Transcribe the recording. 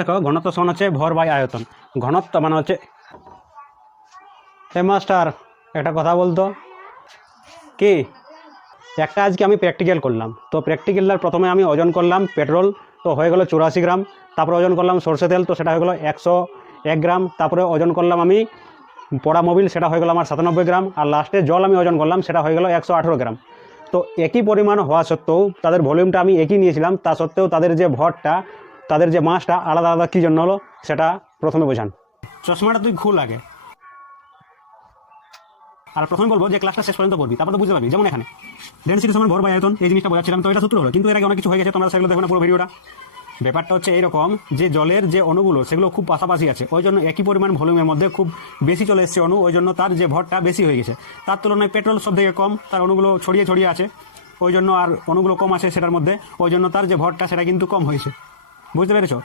দেখো ঘনত্ব সমান হচ্ছে ভর বাই আয়তন। ঘনত্ব মানে হচ্ছে মাস্টার একটা কথা বলতো কি, একটা আজকে আমি প্র্যাকটিক্যাল করলাম, তো প্র্যাকটিক্যালটার প্রথমে আমি ওজন করলাম পেট্রোল, তো হয়ে গেলো 84 গ্রাম। তারপরে ওজন করলাম সরষে তেল, তো সেটা হয়ে গেলো 101 গ্রাম। তারপরে ওজন করলাম আমি পোড়া মোবিল, সেটা হয়ে গেলো আমার 97 গ্রাম। আর লাস্টে জল আমি ওজন করলাম, সেটা হয়ে গেলো 118 গ্রাম। তো একই পরিমাণ হওয়া সত্ত্বেও তাদের ভলিউমটা আমি একই নিয়েছিলাম, তা সত্ত্বেও তাদের যে ভরটা, তাদের যে মাসটা আলাদা আলাদা কী জন্য হলো সেটা প্রথমে বোঝান। চশমাটা তুই খুল আগে, আর প্রথমে বলবো যে ক্লাসটা শেষ পর্যন্ত করবি, তারপর তো বুঝতে পারবি। যেমন এখানে ডেন্সিটি সমান ভর বাই আয়তন, এই জিনিসটা বোঝাচ্ছিলাম, তো এটা সূত্র হলো, কিন্তু এর আগে অনেক কিছু হয়ে গেছে, তোমরা সেগুলো দেখো না পুরো ভিডিওটা। ব্যাপারটা হচ্ছে এইরকম যে জলের যে অণুগুলো সেগুলো খুব পাশাপাশি আছে, ওই জন্য একই পরিমাণ ভলিউমের মধ্যে খুব বেশি চলে এসছে অণু, ওই জন্য তার যে ভরটা বেশি হয়ে গেছে। তার তুলনায় পেট্রোল সব থেকে কম, তার অণুগুলো ছড়িয়ে ছড়িয়ে আছে, ওই জন্য আর অণুগুলো কম আছে সেটার মধ্যে, ওই জন্য তার যে ভরটা সেটা কিন্তু কম হয়েছে। বুঝতে পেরেছো?